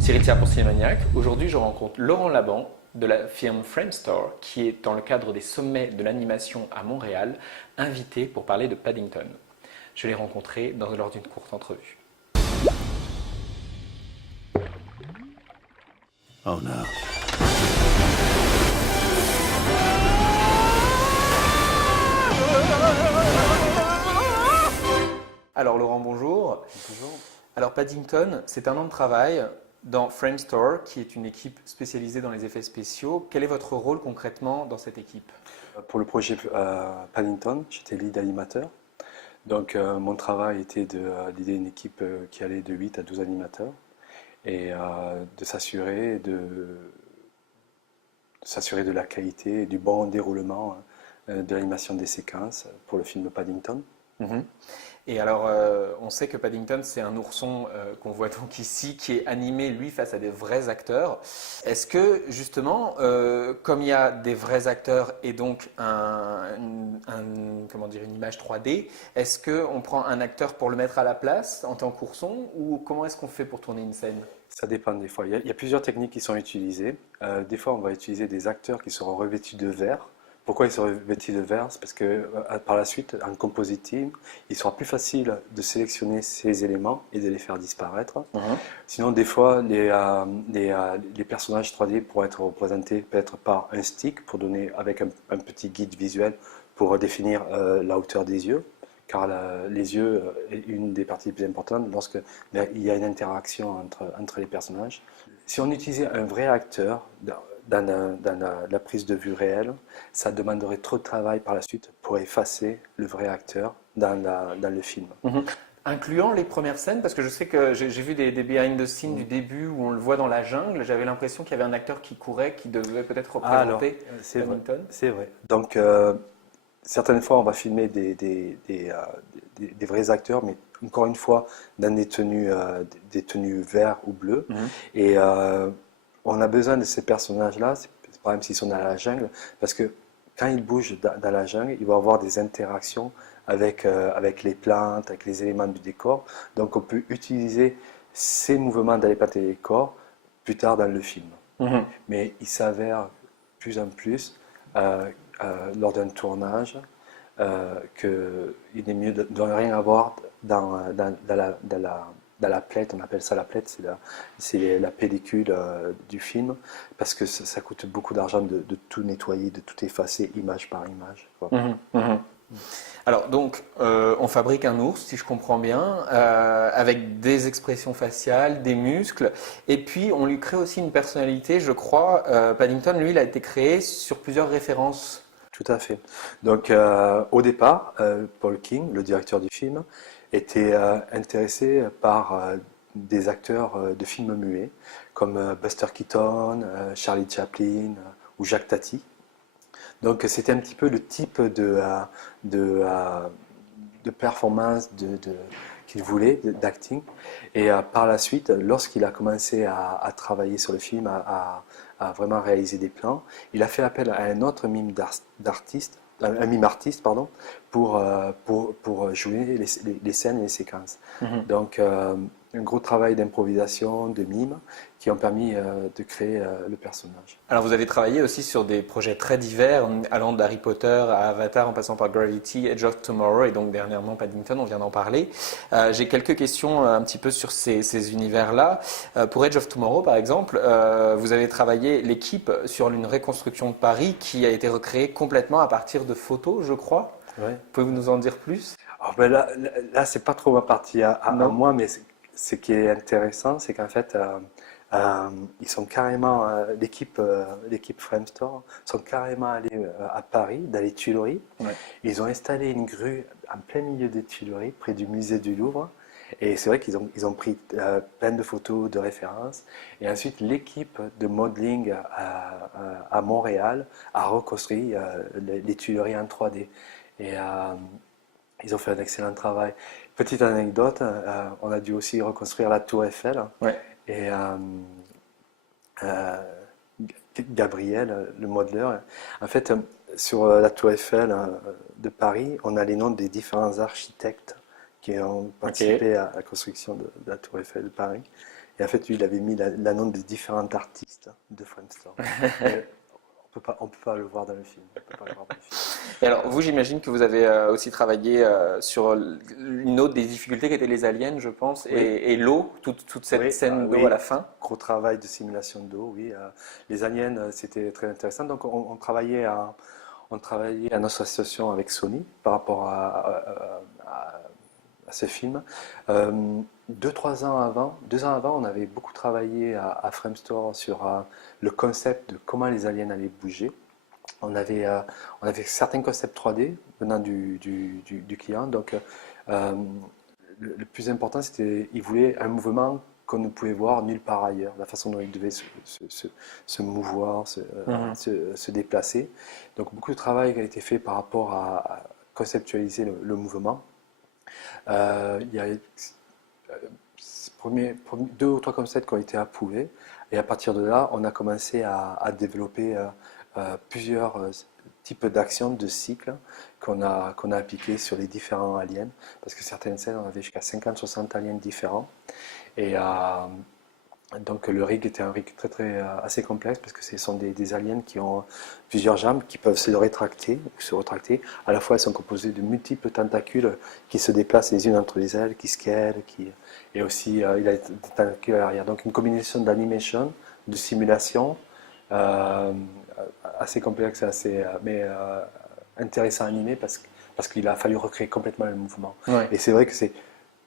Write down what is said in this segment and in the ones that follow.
Ciritia pour Cinémaniac. Aujourd'hui, je rencontre Laurent Laban de la firme Framestore qui est, dans le cadre des sommets de l'animation à Montréal, invité pour parler de Paddington. Je l'ai rencontré lors d'une courte entrevue. Oh no. Alors Laurent, bonjour. Bonjour. Alors Paddington, c'est un an de travail dans Framestore, qui est une équipe spécialisée dans les effets spéciaux. Quel est votre rôle concrètement dans cette équipe? Pour le projet Paddington, j'étais lead animateur. Donc mon travail était de d'aider une équipe qui allait de 8 à 12 animateurs et de s'assurer de la qualité et du bon déroulement de l'animation des séquences pour le film Paddington. Mhm. Et alors, on sait que Paddington, c'est un ourson qu'on voit donc ici, qui est animé, lui, face à des vrais acteurs. Est-ce que, justement, comme il y a des vrais acteurs et donc comment dire, une image 3D, est-ce qu'on prend un acteur pour le mettre à la place en tant qu'ourson, ou comment est-ce qu'on fait pour tourner une scène? Ça dépend des fois. Il y a plusieurs techniques qui sont utilisées. Des fois, on va utiliser des acteurs qui seront revêtus de verre. Pourquoi ils sont revêtus de verre? C'est parce que par la suite, en compositing, il sera plus facile de sélectionner ces éléments et de les faire disparaître. Sinon, des fois, les personnages 3D pourraient être représentés peut-être par un stick avec un petit guide visuel pour définir la hauteur des yeux. Car les yeux est une des parties les plus importantes lorsqu'il y a une interaction entre les personnages. Si on utilisait un vrai acteur dans la prise de vue réelle, ça demanderait trop de travail par la suite pour effacer le vrai acteur dans le film. Incluant les premières scènes, parce que je sais que j'ai vu des behind the scenes du début où on le voit dans la jungle. J'avais l'impression qu'il y avait un acteur qui courait, qui devait peut-être représenter c'est vrai, Paddington. c'est vrai. Donc, certaines fois, on va filmer des vrais acteurs, mais encore une fois, dans des tenues vert ou bleues. Et on a besoin de ces personnages-là, par exemple s'ils sont dans la jungle, parce que quand ils bougent dans la jungle, ils vont avoir des interactions avec les plantes, avec les éléments du décor. Donc on peut utiliser ces mouvements dans les plantes et les décors plus tard dans le film. Mais il s'avère plus en plus lors d'un tournage qu'il est mieux de ne rien avoir dans la plaite. On appelle ça la plaite, c'est la pellicule du film, parce que ça coûte beaucoup d'argent de tout nettoyer, de tout effacer image par image, quoi. Alors donc, on fabrique un ours, si je comprends bien, avec des expressions faciales, des muscles, et puis on lui crée aussi une personnalité, je crois. Paddington, lui, il a été créé sur plusieurs références. Tout à fait. Donc, au départ, Paul King, le directeur du film, était intéressé par des acteurs de films muets, comme Buster Keaton, Charlie Chaplin ou Jacques Tati. Donc, c'était un petit peu le type de performance qu'il voulait, d'acting. Et par la suite, lorsqu'il a commencé à travailler sur le film, à vraiment réaliser des plans, il a fait appel à un autre un mime artiste, pardon, pour jouer les scènes et les séquences. Donc, un gros travail d'improvisation, de mime, qui ont permis de créer le personnage. Alors vous avez travaillé aussi sur des projets très divers, allant d'Harry Potter à Avatar, en passant par Gravity, Edge of Tomorrow et donc dernièrement Paddington, on vient d'en parler. J'ai quelques questions un petit peu sur ces univers-là. Pour Edge of Tomorrow, par exemple, vous avez travaillé l'équipe sur une reconstruction de Paris qui a été recréée complètement à partir de photos, je crois. Ouais. Pouvez-vous nous en dire plus? Alors, ben là c'est pas trop ma partie à moi, mais ce qui est intéressant, c'est qu'en fait, ils sont carrément, l'équipe Framestore sont carrément allés à Paris, dans les Tuileries. Ouais. Ils ont installé une grue en plein milieu des Tuileries, près du musée du Louvre. Et c'est vrai ils ont pris plein de photos de référence. Et ensuite, l'équipe de modeling à Montréal a reconstruit les Tuileries en 3D. Et ils ont fait un excellent travail. Petite anecdote, on a dû aussi reconstruire la Tour Eiffel. Ouais. Et Gabriel, le modeleur, en fait, sur la Tour Eiffel de Paris, on a les noms des différents architectes qui ont participé à la construction de la Tour Eiffel de Paris. Et en fait, lui, il avait mis la nom des différents artistes de Framestore. Mais on peut pas le voir dans le film. On peut pas le voir dans le film. Et alors, vous, j'imagine que vous avez aussi travaillé sur une autre des difficultés qui étaient les aliens, je pense, Oui, et l'eau, toute cette oui, scène d'eau à oui. la fin. Gros travail de simulation d'eau, oui. Les aliens, c'était très intéressant. Donc, on travaillait en association avec Sony par rapport à ce film. 2 ans avant, on avait beaucoup travaillé à Framestore sur le concept de comment les aliens allaient bouger. On avait, euh, on avait certains concepts 3D venant du client. Donc, euh, le plus important, c'était il voulait un mouvement qu'on ne pouvait voir nulle part ailleurs, la façon dont il devait se mouvoir, Mhm. se déplacer. Donc, beaucoup de travail a été fait par rapport à conceptualiser le mouvement. Il y a deux ou trois concepts qui ont été approuvés. Et à partir de là, on a commencé à développer plusieurs types d'actions, de cycles qu'on a appliqués sur les différents aliens. Parce que certaines scènes, on avait jusqu'à 50-60 aliens différents. Et donc le rig était un rig assez complexe parce que ce sont des aliens qui ont plusieurs jambes qui peuvent se rétracter ou se retracter. À la fois, elles sont composées de multiples tentacules qui se déplacent les unes entre les ailes, qui scalent, et aussi il a des tentacules à l'arrière. Donc une combinaison d'animation, de simulation, euh, assez complexe, mais intéressant à animer parce qu'il a fallu recréer complètement le mouvement. Ouais. Et c'est vrai que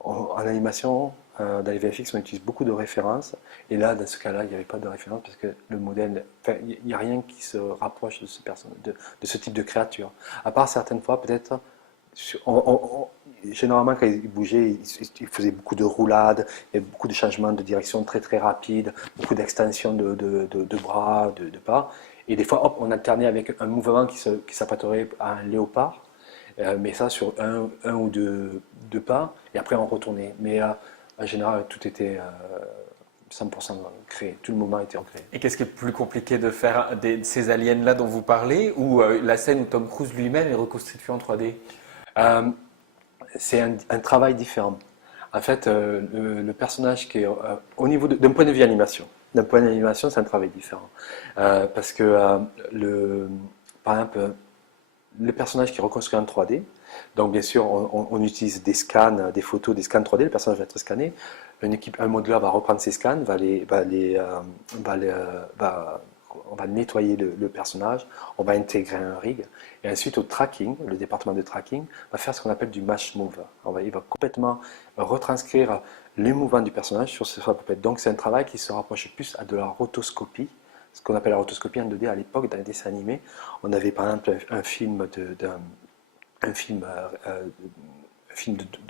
en animation, dans les VFX, on utilise beaucoup de références. Et là, dans ce cas-là, il n'y avait pas de référence parce que le modèle, enfin, il n'y a rien qui se rapproche de ce type de créature. À part certaines fois, peut-être, généralement, quand il bougeait, il faisait beaucoup de roulades, il y avait beaucoup de changements de direction très très rapides, beaucoup d'extensions de bras, de pas. Et des fois, hop, on alternait avec un mouvement qui s'apprêterait à un léopard, mais ça sur un ou deux pas, et après on retournait. Mais en général, tout était 100% créé, tout le mouvement était recréé. Et qu'est-ce qui est plus compliqué de faire ces aliens-là dont vous parlez, ou la scène où Tom Cruise lui-même est reconstitué en 3D? Euh, c'est un travail différent. En fait, le personnage qui est au niveau d'un point de vue animation. D'un point de vue animation, c'est un travail différent. Parce que, par exemple, le personnage qui est reconstruit en 3D, donc bien sûr, on utilise des scans, des photos, des scans 3D, le personnage va être scanné. Un modeleur va reprendre ces scans, on va nettoyer le personnage, on va intégrer un rig, et ensuite au tracking, le département de tracking va faire ce qu'on appelle du mesh move. Il va complètement retranscrire les mouvements du personnage sur ce puppet. Donc c'est un travail qui se rapproche plus à de la rotoscopie, ce qu'on appelle la rotoscopie en 2D à l'époque dans les dessins animés. On avait par exemple un film, de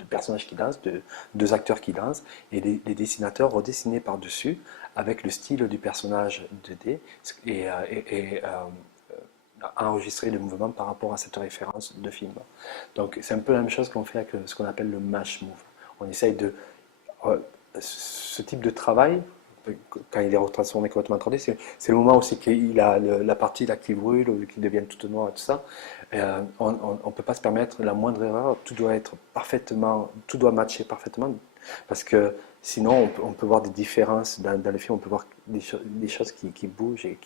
personnages qui dansent, de deux acteurs qui dansent, et les dessinateurs redessinaient par-dessus avec le style du personnage 2D et enregistrer le mouvement par rapport à cette référence de film. Donc c'est un peu la même chose qu'on fait avec ce qu'on appelle le mash move. On essaye de ce type de travail, quand il est retransformé complètement en 3D, c'est le moment aussi qu'il a la partie là qui brûle, ou qui devient toute noire et tout ça. On ne peut pas se permettre la moindre erreur, tout doit matcher parfaitement, parce que sinon on peut voir des différences dans le film, on peut voir des choses qui bougent et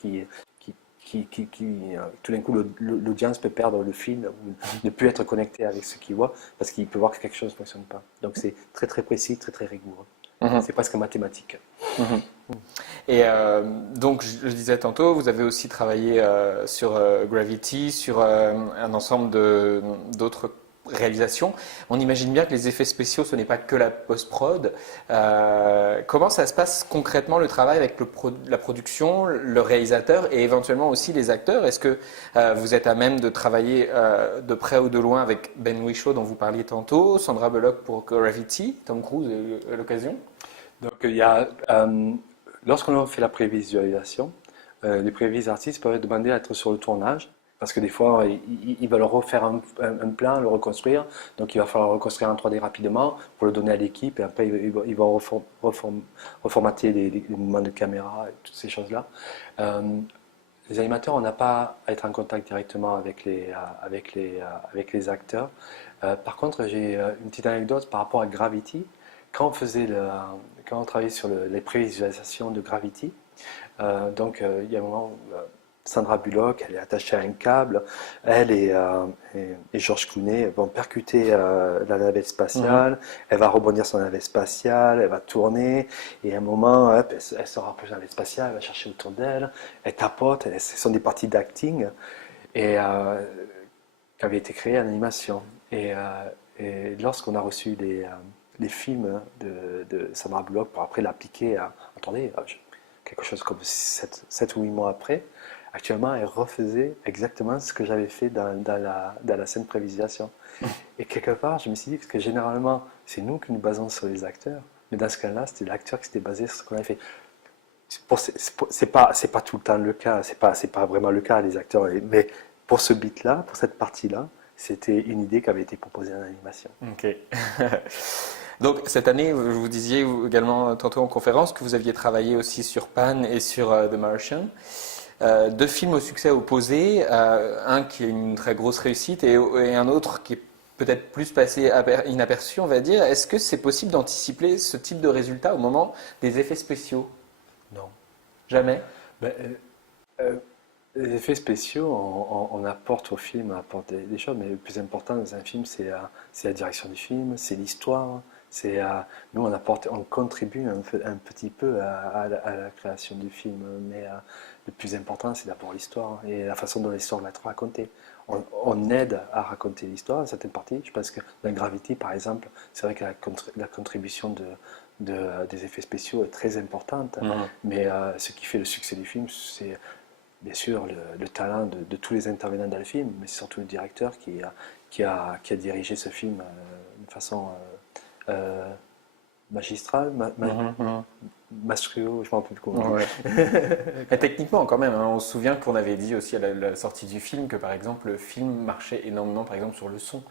tout d'un coup l'audience peut perdre le fil, ou ne plus être connecté avec ce qu'il voit, parce qu'il peut voir que quelque chose ne fonctionne pas. Donc c'est très très précis, très très rigoureux. Mhm. C'est presque mathématique. Mhm. Et donc, je disais tantôt, vous avez aussi travaillé sur Gravity, sur un ensemble d'autres réalisations. On imagine bien que les effets spéciaux, ce n'est pas que la post-prod. Comment ça se passe concrètement le travail avec la production, le réalisateur et éventuellement aussi les acteurs? Est-ce que vous êtes à même de travailler de près ou de loin avec Ben Whishaw dont vous parliez tantôt, Sandra Bullock pour Gravity, Tom Cruise à l'occasion? Donc lorsqu'on fait la prévisualisation, les prévis artistes peuvent demander à être sur le tournage, parce que des fois ils veulent refaire un plan, le reconstruire, donc il va falloir le reconstruire en 3D rapidement pour le donner à l'équipe, et après ils vont reformater les mouvements de caméra et toutes ces choses-là. Les animateurs, on n'a pas à être en contact directement avec les acteurs. Par contre, j'ai une petite anecdote par rapport à Gravity. Quand quand on travaillait sur les prévisualisations de Gravity, il y a un moment où Sandra Bullock, elle est attachée à un câble, elle et George Clooney vont percuter la navette spatiale, elle va rebondir sur la navette spatiale, elle va tourner, et à un moment, hop, elle se rapproche de la navette spatiale, elle va chercher autour d'elle, elle tapote, ce sont des parties d'acting, et qui avaient été créées en animation. Et lorsqu'on a reçu les films de Sandra Bullock pour après l'appliquer attendez, quelque chose comme 7 ou 8 mois après, actuellement elle refaisait exactement ce que j'avais fait dans la scène prévisualisation. Et quelque part, je me suis dit, parce que généralement, c'est nous qui nous basons sur les acteurs, mais dans ce cas-là, c'était l'acteur qui s'était basé sur ce qu'on avait fait. C'est pas tout le temps le cas, c'est pas vraiment le cas, les acteurs, mais pour ce beat-là, pour cette partie-là, c'était une idée qui avait été proposée en animation. Ok. Donc cette année, vous disiez également tantôt en conférence que vous aviez travaillé aussi sur Pan et sur The Martian. Deux films au succès opposé, un qui est une très grosse réussite et un autre qui est peut-être plus passé inaperçu, on va dire. Est-ce que c'est possible d'anticiper ce type de résultat au moment des effets spéciaux? Non. Jamais? Ben, les effets spéciaux, on apporte au film, on apporte des choses, mais le plus important dans un film, c'est la direction du film, c'est l'histoire. Nous, on contribue un petit peu à la création du film, mais le plus important, c'est d'abord l'histoire et la façon dont l'histoire va être racontée. On aide à raconter l'histoire à certaines parties. Je pense que dans Gravity, par exemple, c'est vrai que la contribution des effets spéciaux est très importante, mais ce qui fait le succès du film, c'est bien sûr le talent de tous les intervenants dans le film, mais c'est surtout le directeur qui a dirigé ce film de façon magistrale, mastruo, je ne me rappelle plus comment. Ouais. Et techniquement, quand même, hein, on se souvient qu'on avait dit aussi à la sortie du film que, par exemple, le film marchait énormément, par exemple, sur le son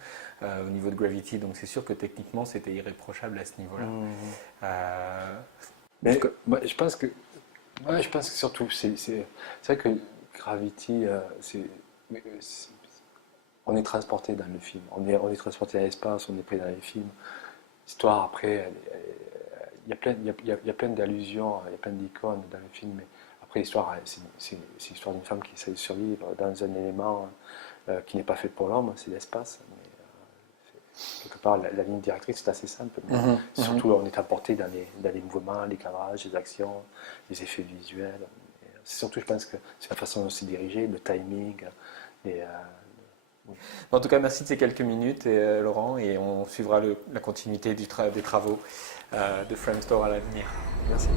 au niveau de Gravity. Donc, c'est sûr que techniquement, c'était irréprochable à ce niveau-là. Mais moi, je pense que surtout, c'est vrai que Gravity, on est transporté dans le film. On est transporté à l'espace, on est pris dans les films. L'histoire, après, il y a plein d'allusions, il y a plein d'icônes dans le film, mais après l'histoire, c'est l'histoire d'une femme qui essaie de survivre dans un élément qui n'est pas fait pour l'homme, c'est l'espace. Quelque part, la ligne directrice est assez simple, mais surtout on est apporté dans les mouvements, les cadrages, les actions, les effets visuels. C'est surtout, je pense que c'est la façon de se diriger, le timing. Oui. En tout cas, merci de ces quelques minutes, Laurent, et on suivra la continuité des travaux de Framestore à l'avenir. Merci.